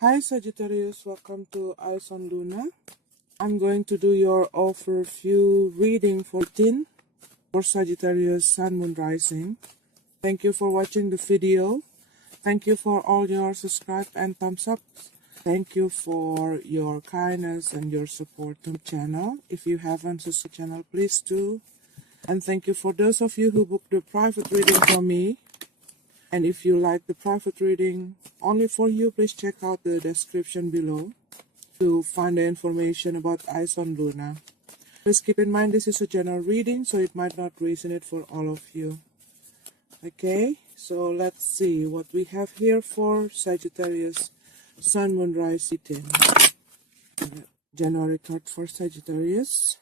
Hi Sagittarius, welcome to Eyes on Luna. I'm going to do your overview reading for Sagittarius Sun Moon Rising. Thank you for watching the video. Thank you for all your subscribe and thumbs up. Thank you for your kindness and your support to the channel. If you haven't subscribed to the channel, please do. And thank you for those of you who booked the private reading for me. And if you like the private reading only for you, please check out the description below to find the information about Eyes on Luna. Please keep in mind this is a general reading, so it might not resonate for all of you. Okay, so let's see what we have here for Sagittarius Sun Moon Rising. January card for Sagittarius.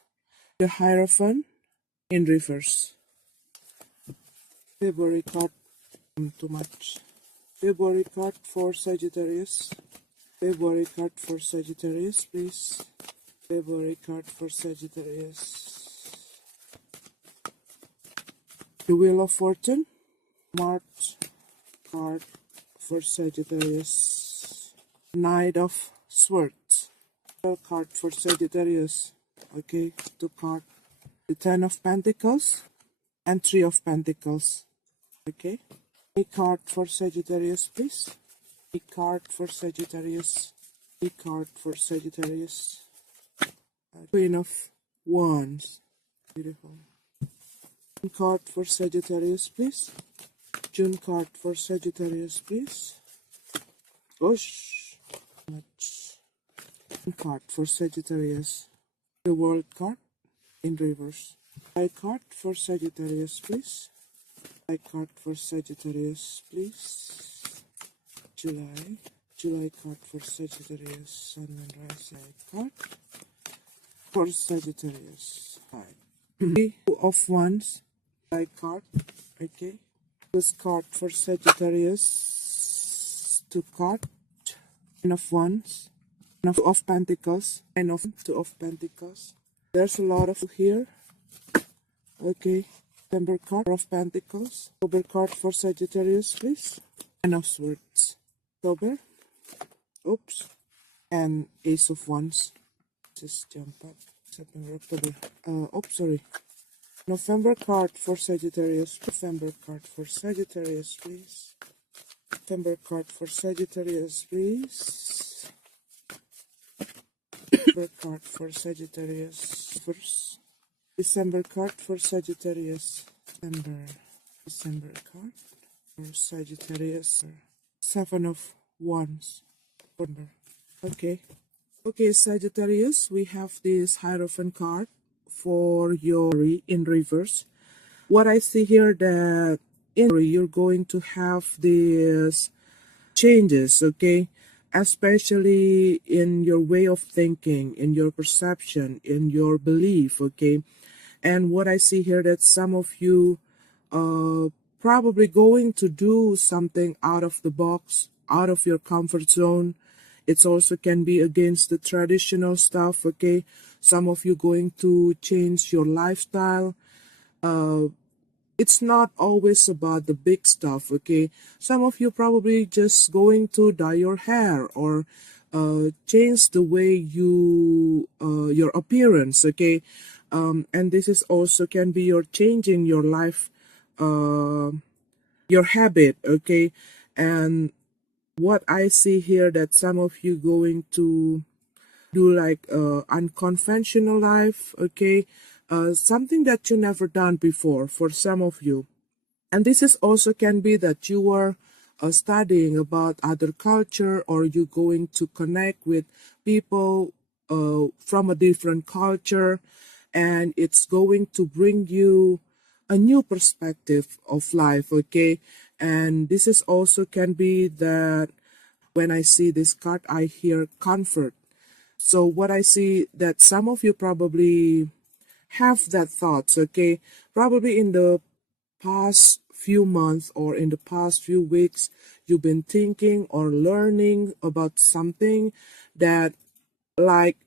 The Hierophant in reverse. February card. Too much. February card for Sagittarius. February card for Sagittarius, please. February card for Sagittarius. The Wheel of Fortune. March card for Sagittarius. Knight of Swords. Card for Sagittarius. Okay, two cards. The Ten of Pentacles and Three of Pentacles. Okay. A card for Sagittarius, please. A card for Sagittarius. A card for Sagittarius. Queen of Wands. Beautiful. June card for Sagittarius, please. June card for Sagittarius, please. Gosh. Much. Card for Sagittarius. The World card in reverse. A card for Sagittarius, please. A card for Sagittarius, please. July card for Sagittarius. Sun and Rising card for Sagittarius. Two of Wands. July card. Okay. This card for Sagittarius. Two card. Nine of Wands. Two of Pentacles. Two of Pentacles. There's a lot of here. Okay. September card of Pentacles. October card for Sagittarius, please. Nine of Swords. October. Oops. And Ace of Wands. Just jump up. September, October. Oops, sorry. November card for Sagittarius. November card for Sagittarius, please. November card for Sagittarius, please. November card for Sagittarius first. December card for Sagittarius. December card for Sagittarius. Seven of Wands. Okay. Okay, Sagittarius, we have this Hierophant card for your in reverse. What I see here that you're going to have these changes, okay? Especially in your way of thinking, in your perception, in your belief, okay? And what I see here that some of you probably going to do something out of the box, out of your comfort zone. It also can be against the traditional stuff, okay? Some of you going to change your lifestyle. It's not always about the big stuff, okay? Some of you probably just going to dye your hair or change the way you, your appearance, okay? And this is also can be your changing your life, your habit, okay? And what I see here that some of you going to do like unconventional life, okay? Something that you never done before for some of you. And this is also can be that you were studying about other culture, or you going to connect with people from a different culture, and it's going to bring you a new perspective of life, okay? And this is also can be that when I see this card, I hear comfort. So what I see that some of you probably have that thoughts, okay? Probably in the past few months or in the past few weeks, you've been thinking or learning about something that like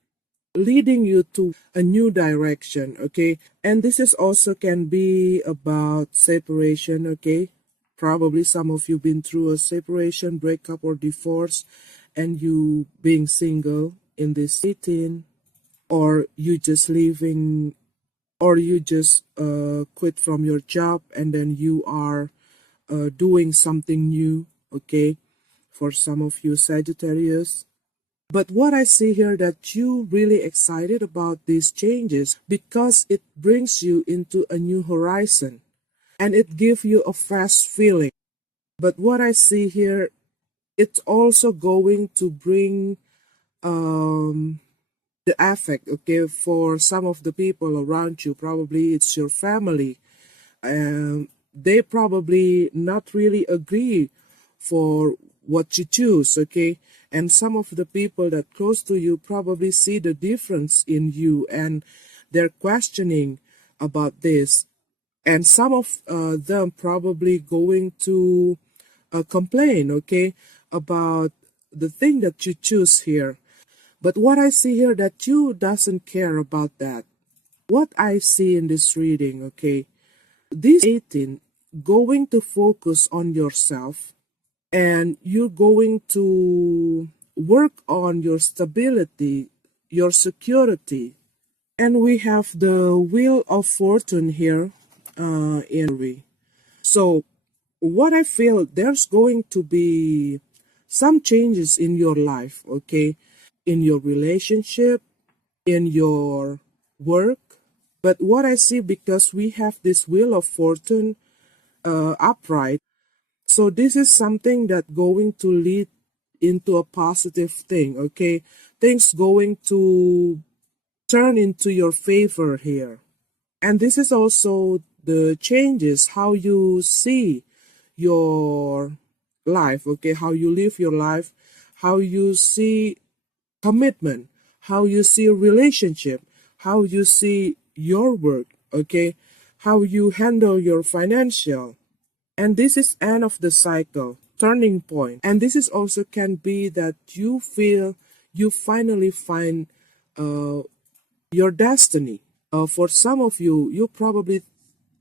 leading you to a new direction, okay? And this is also can be about separation, okay? Probably some of you been through a separation, breakup, or divorce, and you being single in this 18, or you just leaving, or you just quit from your job and then you are doing something new, okay, for some of you Sagittarius. But what I see here that you really excited about these changes because it brings you into a new horizon and it gives you a fresh feeling. But what I see here, it's also going to bring the affect, okay, for some of the people around you. Probably it's your family. They probably not really agree for what you choose, okay? And some of the people that close to you probably see the difference in you and they're questioning about this. And some of them probably going to complain, okay, about the thing that you choose here. But what I see here that you doesn't care about that. What I see in this reading, okay, this 18 going to focus on yourself and you're going to work on your stability, your security. And we have the Wheel of Fortune here in. So what I feel, there's going to be some changes in your life, okay, in your relationship, in your work. But what I see, because we have this Wheel of Fortune upright, so this is something that going to lead into a positive thing, okay? Things going to turn into your favor here. And this is also the changes how you see your life, okay? How you live your life, how you see commitment, how you see a relationship, how you see your work, okay? How you handle your financial. And this is end of the cycle, turning point. And this is also can be that you feel you finally find your destiny. For some of you, you probably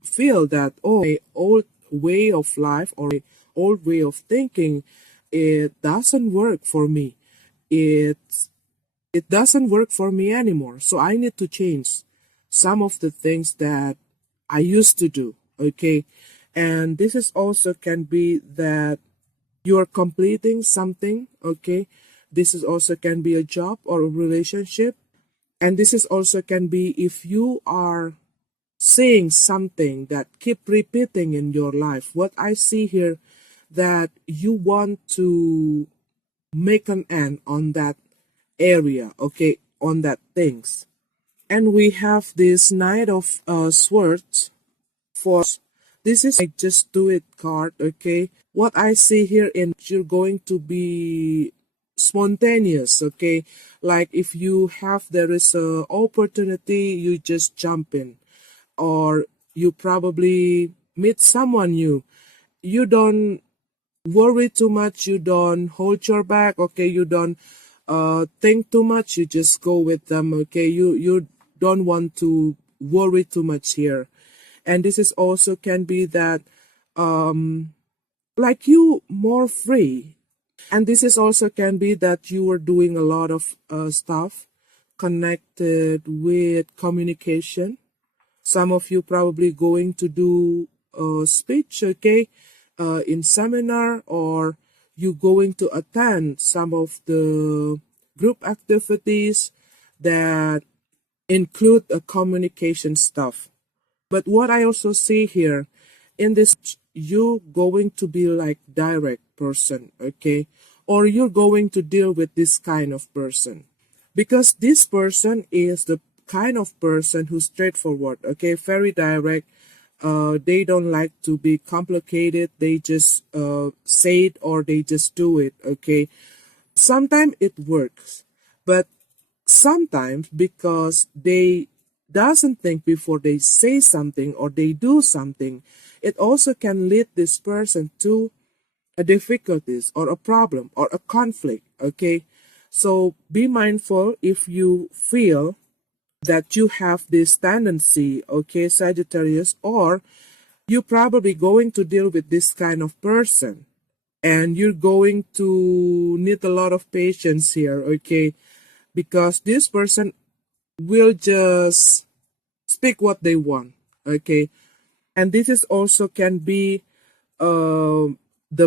feel that, oh, my old way of life or my old way of thinking, it doesn't work for me. It doesn't work for me anymore. So I need to change some of the things that I used to do. Okay. And this is also can be that you are completing something. Okay. This is also can be a job or a relationship. And this is also can be if you are saying something that keep repeating in your life. What I see here that you want to make an end on that area, okay, on that things. And we have this Knight of Swords for this is like just do it card, okay. What I see here in you're going to be spontaneous, okay. Like if you have there is a opportunity, you just jump in, or you probably meet someone new. You don't worry too much, you don't hold your back, okay, you don't think too much, you just go with them, okay, you don't want to worry too much here. And this is also can be that like you more free. And this is also can be that you are doing a lot of stuff connected with communication. Some of you probably going to do a speech, okay, in seminar, or you going to attend some of the group activities that include a communication stuff. But what I also see here in this, you going to be like direct person, okay, or you're going to deal with this kind of person, because this person is the kind of person who's straightforward, okay, very direct. They don't like to be complicated. They just say it or they just do it, okay. Sometimes it works, but sometimes because they doesn't think before they say something or they do something, it also can lead this person to a difficulties or a problem or a conflict, okay. So be mindful if you feel that you have this tendency, okay, Sagittarius, or you're probably going to deal with this kind of person. and you're going to need a lot of patience here, okay? Because this person will just speak what they want, okay? And this is also can be the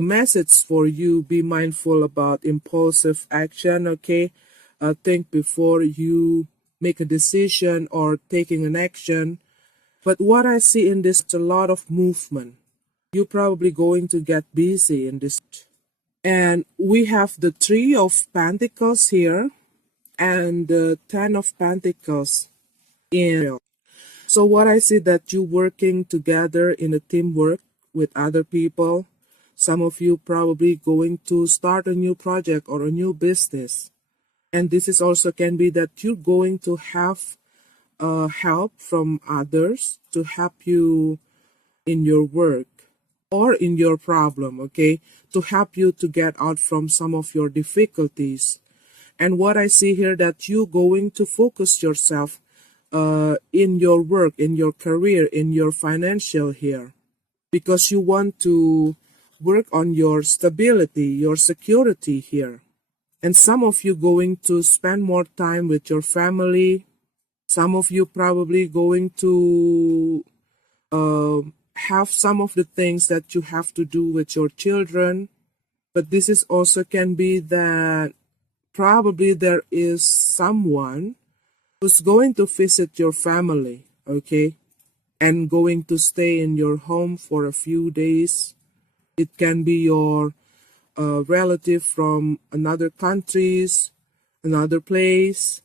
message for you. Be mindful about impulsive action, okay? Think before you make a decision or taking an action. But what I see in this, a lot of movement. You're probably going to get busy in this. And we have the Three of Pentacles here and the Ten of Pentacles in. So what I see that you working together in a teamwork with other people. Some of you probably going to start a new project or a new business. And this is also can be that you're going to have help from others to help you in your work or in your problem, okay? To help you to get out from some of your difficulties. And what I see here that you going to focus yourself in your work, in your career, in your financial here, because you want to work on your stability, your security here. And some of you going to spend more time with your family. Some of you probably going to have some of the things that you have to do with your children. But this is also can be that probably there is someone who's going to visit your family, okay? And going to stay in your home for a few days. It can be your relative from another countries, another place.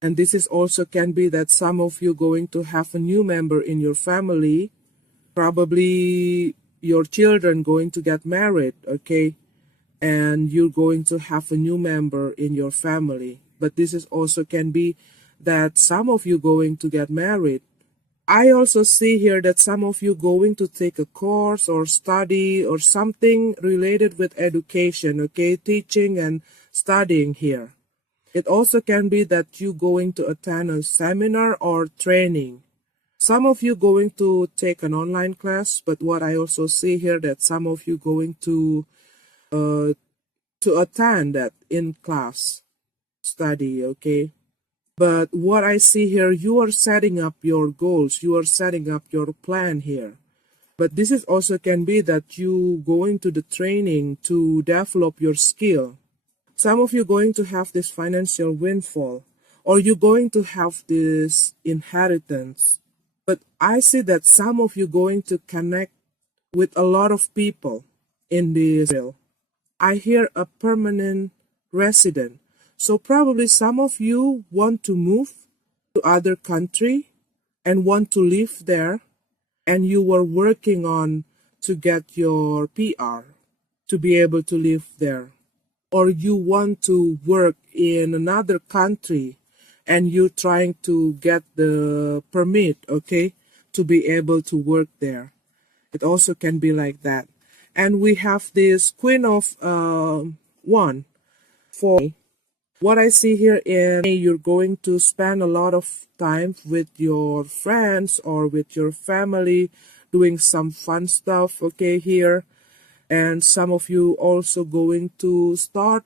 And this is also can be that some of you going to have a new member in your family. Probably your children going to get married, okay? And you're going to have a new member in your family. But this is also can be that some of you going to get married. I also see here that some of you going to take a course or study or something related with education, okay? Teaching and studying here. It also can be that you going to attend a seminar or training. Some of you going to take an online class, but what I also see here that some of you going to attend that in class study, okay? But what I see here, you are setting up your goals, you are setting up your plan here. But this is also can be that you going to the training to develop your skill. Some of you going to have this financial windfall, or you're going to have this inheritance. But I see that some of you going to connect with a lot of people in this bill. I hear a permanent resident. So probably some of you want to move to other country and want to live there, and you were working on to get your PR to be able to live there. Or you want to work in another country and you're trying to get the permit, okay, to be able to work there. It also can be like that. And we have this Queen of One. For what I see here is you're going to spend a lot of time with your friends or with your family doing some fun stuff, okay, here. And some of you also going to start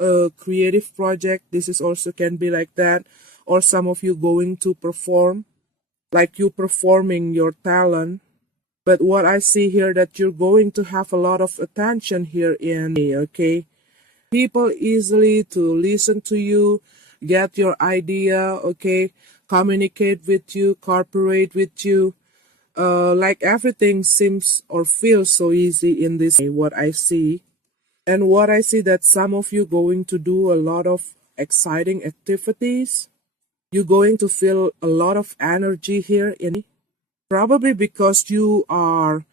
a creative project. This is also can be like that. Or some of you going to perform, like you performing your talent. But what I see here that you're going to have a lot of attention here in, okay? People easily to listen to you, get your idea, okay? Communicate with you, cooperate with you. Like everything seems or feels so easy in this, what I see. And what I see that some of you going to do a lot of exciting activities. You're going to feel a lot of energy here in, probably because you are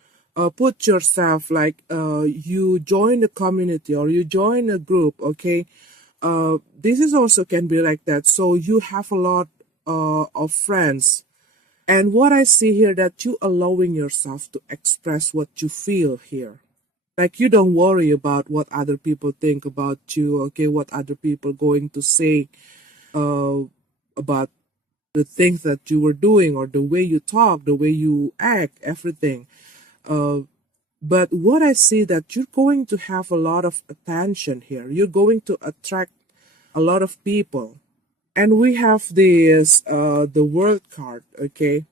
put yourself like you join a community or you join a group, okay? This is also can be like that. So you have a lot of friends. And what I see here that you allowing yourself to express what you feel here. Like you don't worry about what other people think about you, okay? What other people going to say about the things that you were doing or the way you talk, the way you act, everything. But what I see that you're going to have a lot of attention here. You're going to attract a lot of people. And we have this the world card, okay,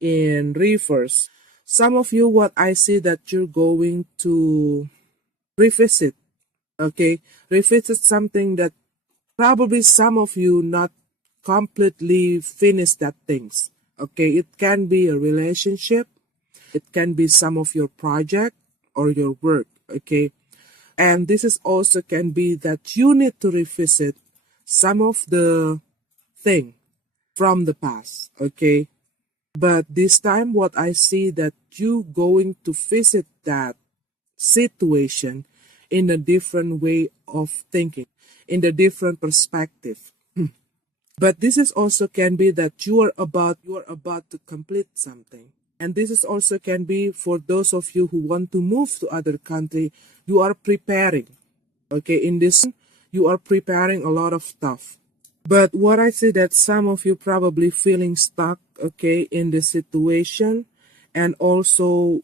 in reverse. Some of you, what I see that you're going to revisit, okay, revisit something that probably some of you not completely finished that things. Okay, it can be a relationship, it can be some of your project or your work, okay? And this is also can be that you need to revisit some of the thing from the past, okay? But this time what I see that you going to visit that situation in a different way of thinking, in a different perspective. But this is also can be that you are about to complete something. And this is also can be for those of you who want to move to other country, you are preparing. Okay, in this you are preparing a lot of stuff. But what I see that some of you probably feeling stuck, okay, in this situation, and also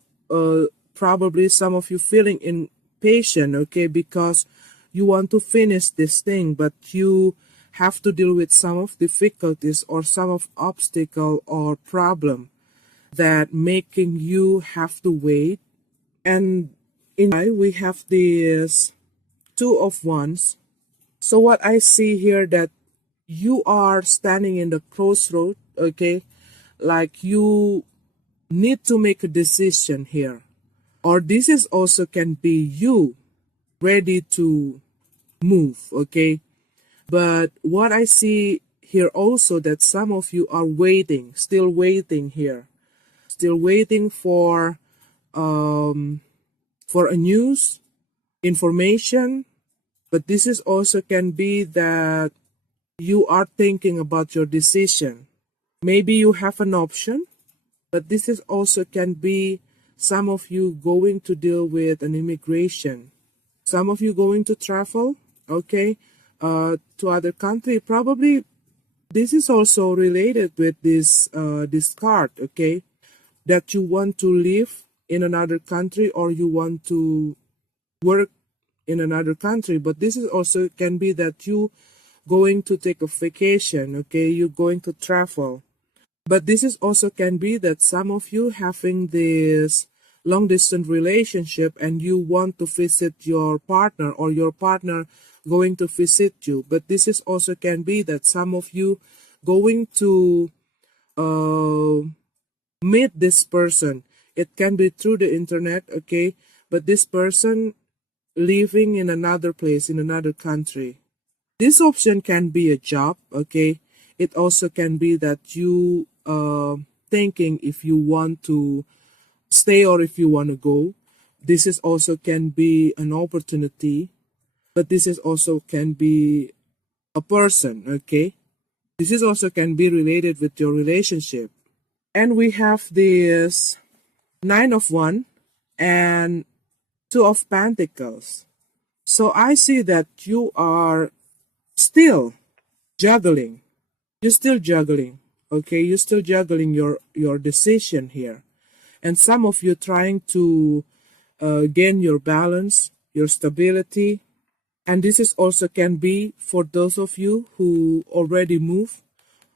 probably some of you feeling impatient, okay, because you want to finish this thing, but you have to deal with some of difficulties or some of obstacle or problem that making you have to wait. And in we have this two of wands. So what I see here that you are standing in the crossroad, okay? Like you need to make a decision here. Or this is also can be you ready to move, okay? But what I see here also that some of you are waiting, still waiting here. Still waiting for a news, information, but this is also can be that you are thinking about your decision. Maybe you have an option, but this is also can be some of you going to deal with an immigration. Some of you going to travel, okay, to other country. Probably this is also related with this card, okay, that you want to live in another country or you want to work in another country. But this is also can be that you going to take a vacation, okay, you're going to travel. But this is also can be that some of you having this long distance relationship and you want to visit your partner or your partner going to visit you. But this is also can be that some of you going to uh, meet this person. It can be through the internet, okay, but this person living in another place, in another country. This option can be a job, okay? It also can be that you thinking if you want to stay or if you want to go. This is also can be an opportunity, but this is also can be a person, okay? This is also can be related with your relationship. And we have this Nine of One and Two of Pentacles. So I see that you are still juggling. You're still juggling. Okay, you're still juggling your decision here. And some of you trying to gain your balance, your stability. And this is also can be for those of you who already moved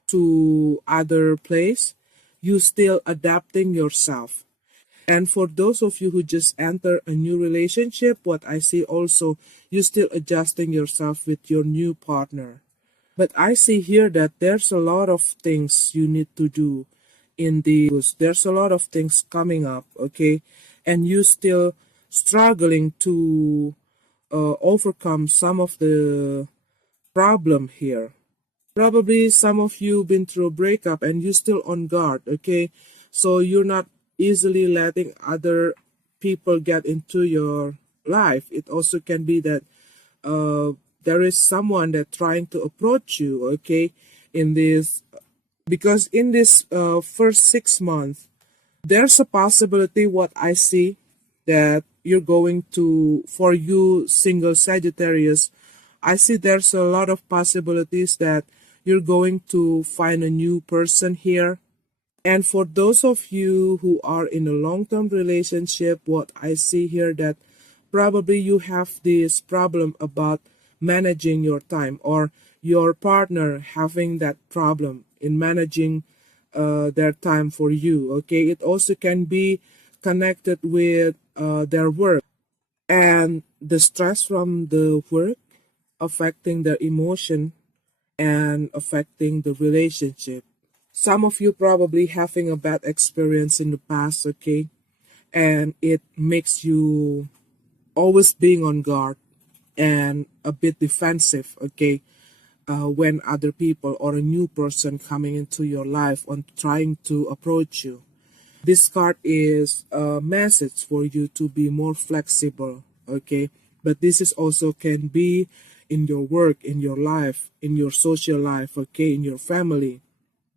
to other place. You still adapting yourself. And for those of you who just enter a new relationship, what I see also, you still adjusting yourself with your new partner. But I see here that there's a lot of things you need to do in there's a lot of things coming up, okay? And you still struggling to overcome some of the problem here. Probably some of you been through a breakup and you still on guard, okay? So you're not easily letting other people get into your life. It also can be that there is someone that trying to approach you, okay, in this, because in this first 6 months, there's a possibility what I see that you're going to, for you single Sagittarius, I see there's a lot of possibilities that you're going to find a new person here. And for those of you who are in a long-term relationship, what I see here that probably you have this problem about managing your time, or your partner having that problem in managing their time for you. Okay, it also can be connected with their work and the stress from the work affecting their emotion and affecting the relationship. Some of you probably having a bad experience in the past, okay? And it makes you always being on guard and a bit defensive, okay? When other people or a new person coming into your life on trying to approach you. This card is a message for you to be more flexible, okay? But this is also can be in your work, in your life, in your social life, okay, in your family.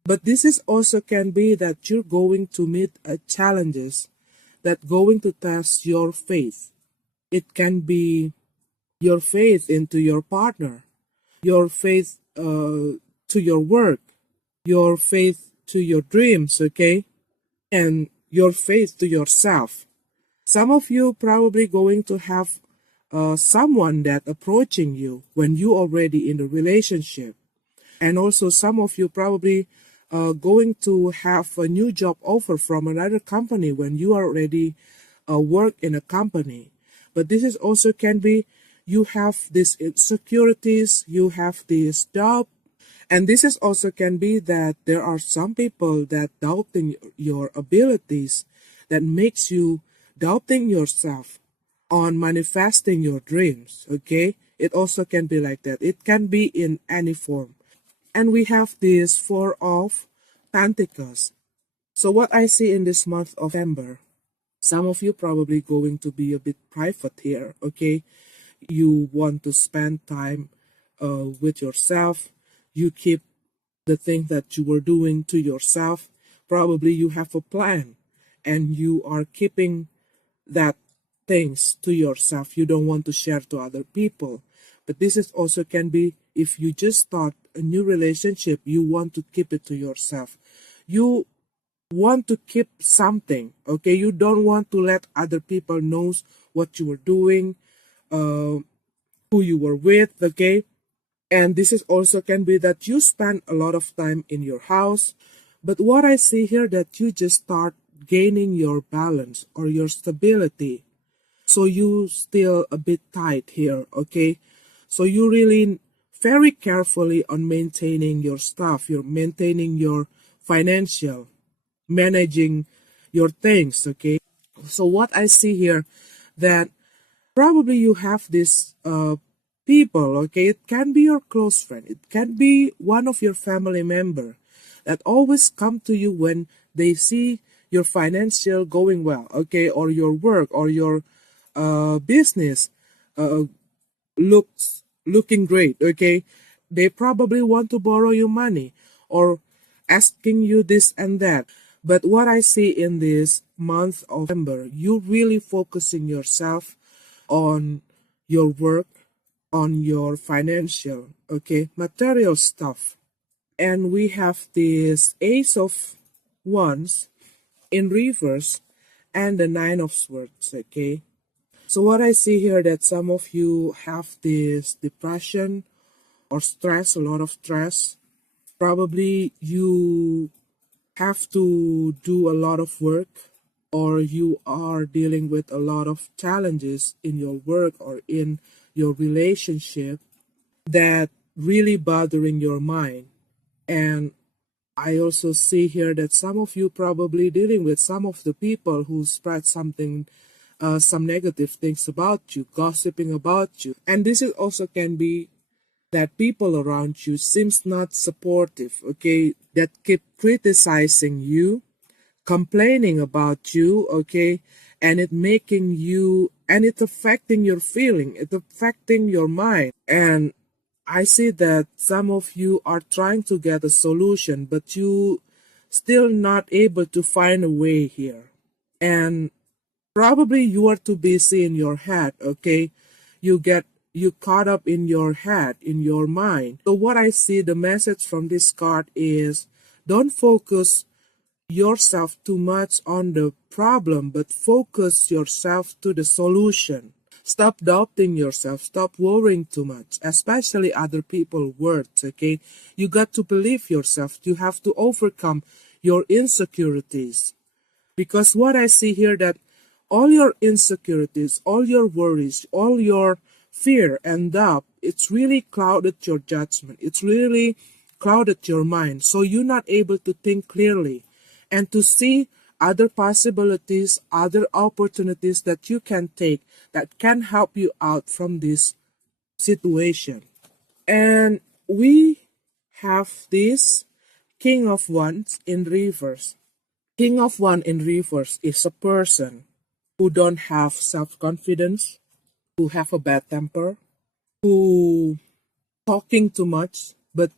But this is also can be that you're going to meet challenges that going to test your faith. It can be your faith into your partner, your faith to your work, your faith to your dreams, okay? And your faith to yourself. Some of you probably going to have someone that approaching you when you already in a relationship. And also some of you probably going to have a new job offer from another company when you are already work in a company. But this is also can be you have these insecurities, you have this doubt, and this is also can be that there are some people that doubting your abilities that makes you doubting yourself on manifesting your dreams, okay? It also can be like that. It can be in any form. And we have this Four of Pentacles. So what I see in this month of September, some of you probably going to be a bit private here, okay? You want to spend time with yourself. You keep the thing that you were doing to yourself. Probably you have a plan and you are keeping that things to yourself. You don't want to share to other people. But this is also can be if you just start a new relationship, you want to keep it to yourself. You want to keep something, okay? You don't want to let other people knows what you were doing, who you were with, okay? And this is also can be that you spend a lot of time in your house. But what I see here that you just start gaining your balance or your stability. So you still a bit tight here, okay? So you really very carefully on maintaining your stuff. You're maintaining your financial, managing your things, okay? So what I see here that probably you have this people, okay? It can be your close friend. It can be one of your family member that always come to you when they see your financial going well, okay? Or your work or your business uh, looking great, okay? They probably want to borrow you money or asking you this and that. But what I see in this month of November, you really focusing yourself on your work, on your financial, okay, material stuff. And we have this Ace of Wands in reverse and the Nine of Swords, okay. So what I see here that some of you have this depression or stress, a lot of stress. Probably you have to do a lot of work, or you are dealing with a lot of challenges in your work or in your relationship that really bothering your mind. And I also see here that some of you probably dealing with some of the people who spread something, some negative things about you, gossiping about you. And this is also can be that people around you seems not supportive, okay, that keep criticizing you, complaining about you, okay, and it making you, and it's affecting your feeling, it's affecting your mind. And I see that some of you are trying to get a solution, but you still not able to find a way here. And probably you are too busy in your head, okay? You caught up in your head, in your mind. So what I see, the message from this card is don't focus yourself too much on the problem, but focus yourself to the solution. Stop doubting yourself. Stop worrying too much, especially other people's words, okay? You got to believe yourself. You have to overcome your insecurities. Because what I see here that all your insecurities, all your worries, all your fear and doubt, it's really clouded your judgment. It's really clouded your mind. So you're not able to think clearly and to see other possibilities, other opportunities that you can take that can help you out from this situation. And we have this King of Wands in reverse. King of Wands in reverse is a person who don't have self-confidence, who have a bad temper, who talking too much, but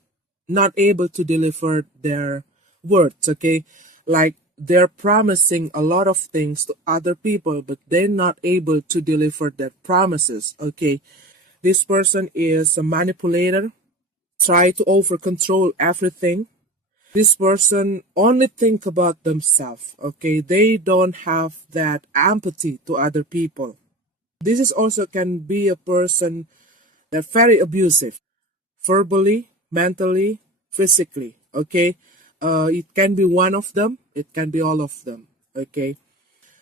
not able to deliver their words, okay? Like they're promising a lot of things to other people, but they're not able to deliver their promises, okay? This person is a manipulator, try to over control everything. This person only think about themselves, okay? They don't have that empathy to other people. This is also can be a person that very abusive, verbally, mentally, physically, okay? It can be one of them, it can be all of them, okay?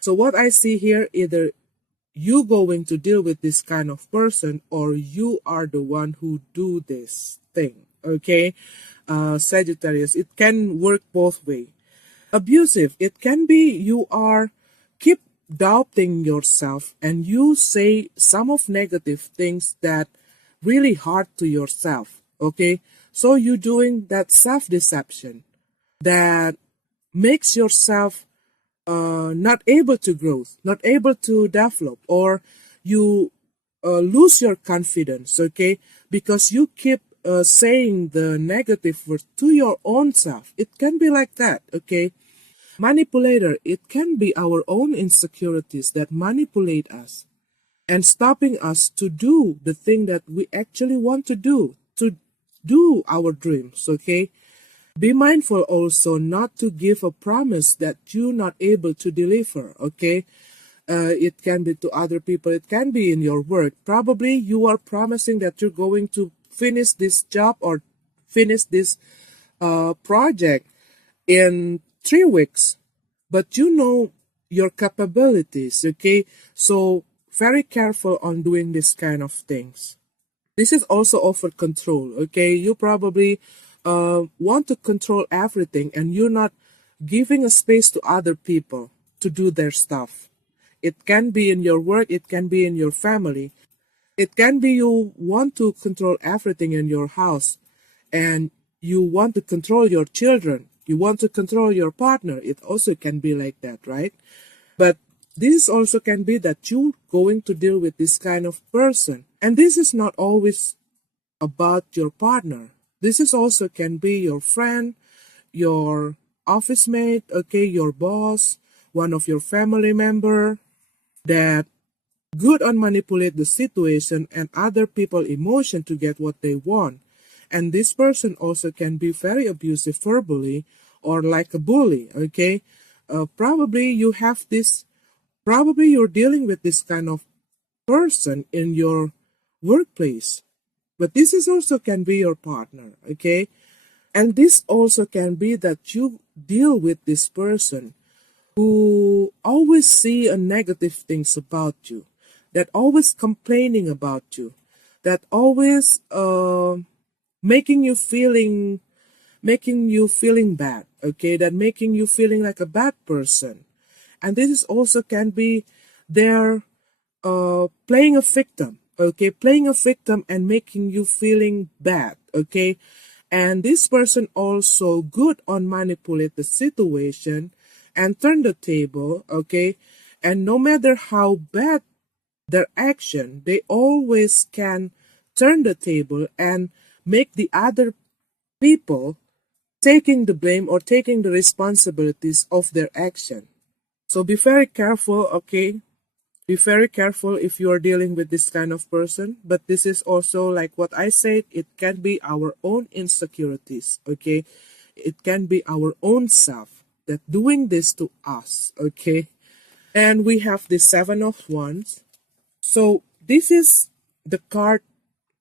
So what I see here, either you going to deal with this kind of person or you are the one who do this thing, okay? Sagittarius, it can work both way. Abusive, it can be you are keep doubting yourself and you say some of negative things that really hard to yourself, okay? So you're doing that self-deception that makes yourself not able to grow, not able to develop, or you lose your confidence, okay? Because you keep saying the negative word to your own self. It can be like that, okay? Manipulator, it can be our own insecurities that manipulate us and stopping us to do the thing that we actually want to do our dreams, okay? Be mindful also not to give a promise that you're not able to deliver, okay? It can be to other people, it can be in your work. Probably you are promising that you're going to finish this job or finish this project in 3 weeks, but you know your capabilities, okay? So very careful on doing this kind of things. This is also over control, okay? You probably want to control everything and you're not giving a space to other people to do their stuff. It can be in your work, it can be in your family. It can be you want to control everything in your house and you want to control your children. You want to control your partner. It also can be like that, right? But this also can be that you're going to deal with this kind of person. And this is not always about your partner. This is also can be your friend, your office mate, okay, your boss, one of your family member that good on manipulate the situation and other people emotion to get what they want. And this person also can be very abusive verbally or like a bully, okay? Probably you have this, probably you're dealing with this kind of person in your workplace. But this is also can be your partner, okay? And this also can be that you deal with this person who always see a negative things about you, that always complaining about you, that always making you feeling bad, okay? That making you feeling like a bad person. And this is also can be their playing a victim, okay? Playing a victim and making you feeling bad, okay? And this person also good on manipulate the situation and turn the table, okay? And no matter how bad their action, they always can turn the table and make the other people taking the blame or taking the responsibilities of their action. So be very careful, okay? Be very careful if you are dealing with this kind of person. But this is also like what I said, it can be our own insecurities, okay? It can be our own self. that doing this to us, okay? And we have the Seven of Wands. So this is the card,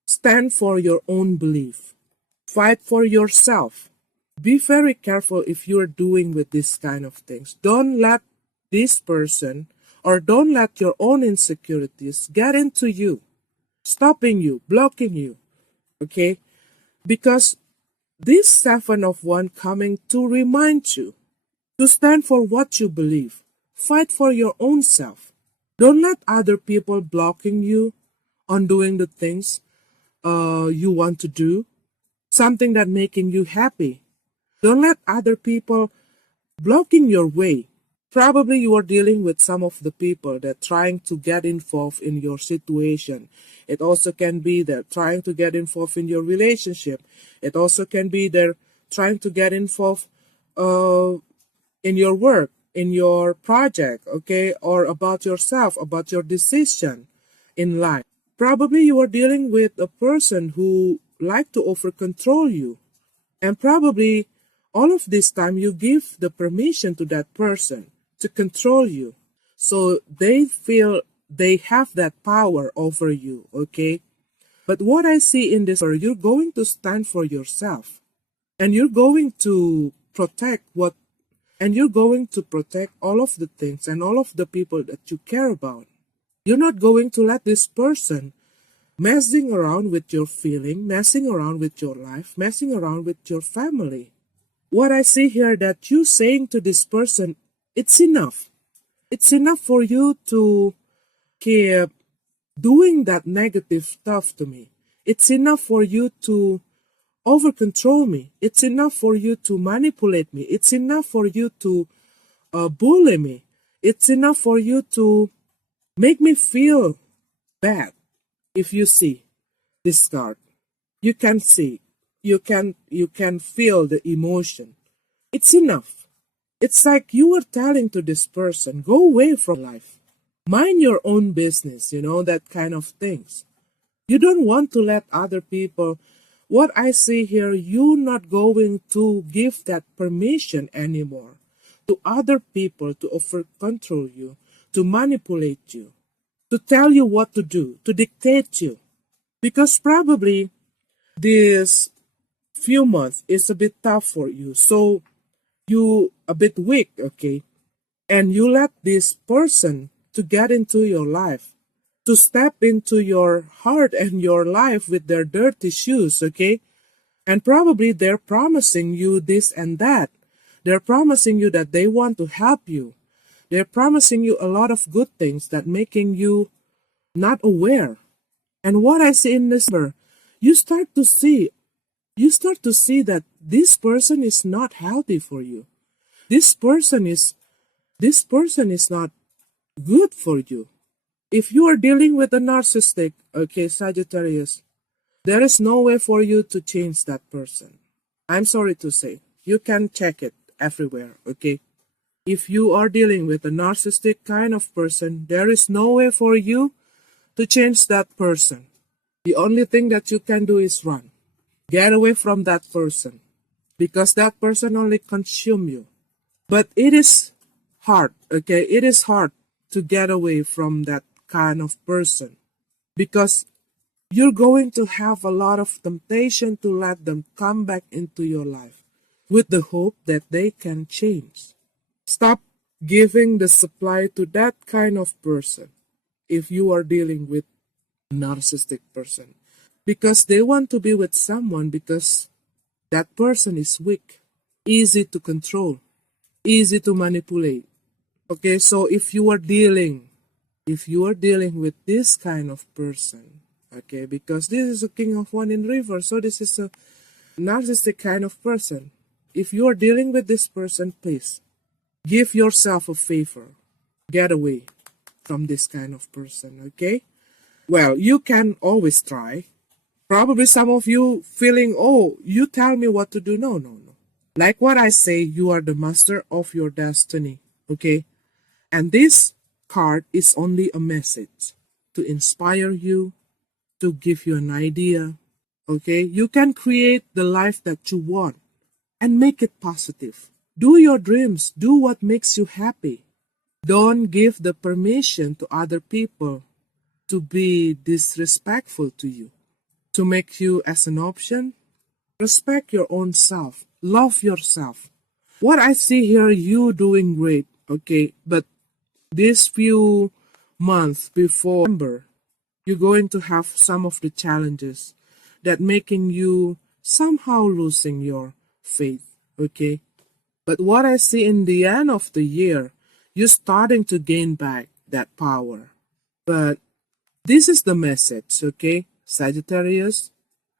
stand for your own belief. Fight for yourself. Be very careful if you're doing with this kind of things. Don't let this person or don't let your own insecurities get into you, stopping you, blocking you, okay? Because this Seven of Wands coming to remind you to stand for what you believe. Fight for your own self. Don't let other people blocking you on doing the things you want to do, something that making you happy. Don't let other people blocking your way. Probably you are dealing with some of the people that trying to get involved in your situation. It also can be that trying to get involved in your relationship. It also can be they're trying to get involved in your work, in your project, okay, or about yourself, about your decision in life. Probably you are dealing with a person who like to over control you, and probably all of this time you give the permission to that person to control you, so they feel they have that power over you, okay? But what I see in this, you're going to stand for yourself, and you're going to protect what, and you're going to protect all of the things and all of the people that you care about. You're not going to let this person messing around with your feeling, messing around with your life, messing around with your family. What I see here that you saying to this person, it's enough. It's enough for you to keep doing that negative stuff to me. It's enough for you to over control me. It's enough for you to manipulate me. It's enough for you to bully me. It's enough for you to make me feel bad. If you see this card, you can see, you can feel the emotion. It's enough. It's like you are telling to this person, go away from life. Mind your own business, that kind of things. You don't want to let other people, what I see here, you're not going to give that permission anymore to other people to over control you, to manipulate you, to tell you what to do, to dictate you. Because probably this few months is a bit tough for you. So you a bit weak, okay? And you let this person to get into your life, to step into your heart and your life with their dirty shoes, okay? And probably they're promising you this and that. They're promising you that they want to help you. They're promising you a lot of good things that making you not aware. And what I see in this number, you start to see that this person is not healthy for you. This person is not good for you. If you are dealing with a narcissistic, okay, Sagittarius, there is no way for you to change that person. I'm sorry to say. You can check it everywhere, okay? If you are dealing with a narcissistic kind of person, there is no way for you to change that person. The only thing that you can do is run. Get away from that person, because that person only consumes you. But it is hard, okay? It is hard to get away from that kind of person, because you're going to have a lot of temptation to let them come back into your life with the hope that they can change. Stop giving the supply to that kind of person if you are dealing with a narcissistic person, because they want to be with someone because that person is weak, easy to control, easy to manipulate. Okay, so if you are dealing with this kind of person, okay, because this is a King of One in reverse, so this is a narcissistic kind of person. If you are dealing with this person, please give yourself a favor. Get away from this kind of person, okay? Well, you can always try. Probably some of you feeling, oh, you tell me what to do. No. Like what I say, you are the master of your destiny, okay? And this card is only a message to inspire you, to give you an idea, okay? You can create the life that you want and make it positive. Do your dreams. Do what makes you happy. Don't give the permission to other people to be disrespectful to you, to make you as an option. Respect your own self. Love yourself. What I see here, you doing great, okay? But these few months before December, you're going to have some of the challenges that making you somehow losing your faith, okay? But what I see in the end of the year, you're starting to gain back that power. But this is the message, okay? Sagittarius,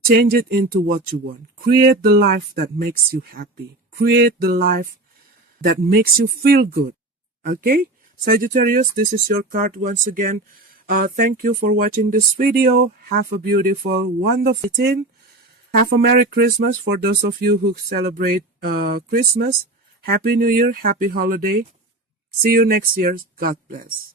change it into what you want. Create the life that makes you happy. Create the life that makes you feel good, okay? Sagittarius, this is your card once again. Thank you for watching this video. Have a beautiful, wonderful day. Have a Merry Christmas for those of you who celebrate Christmas. Happy New Year, happy holiday. See you next year. God bless.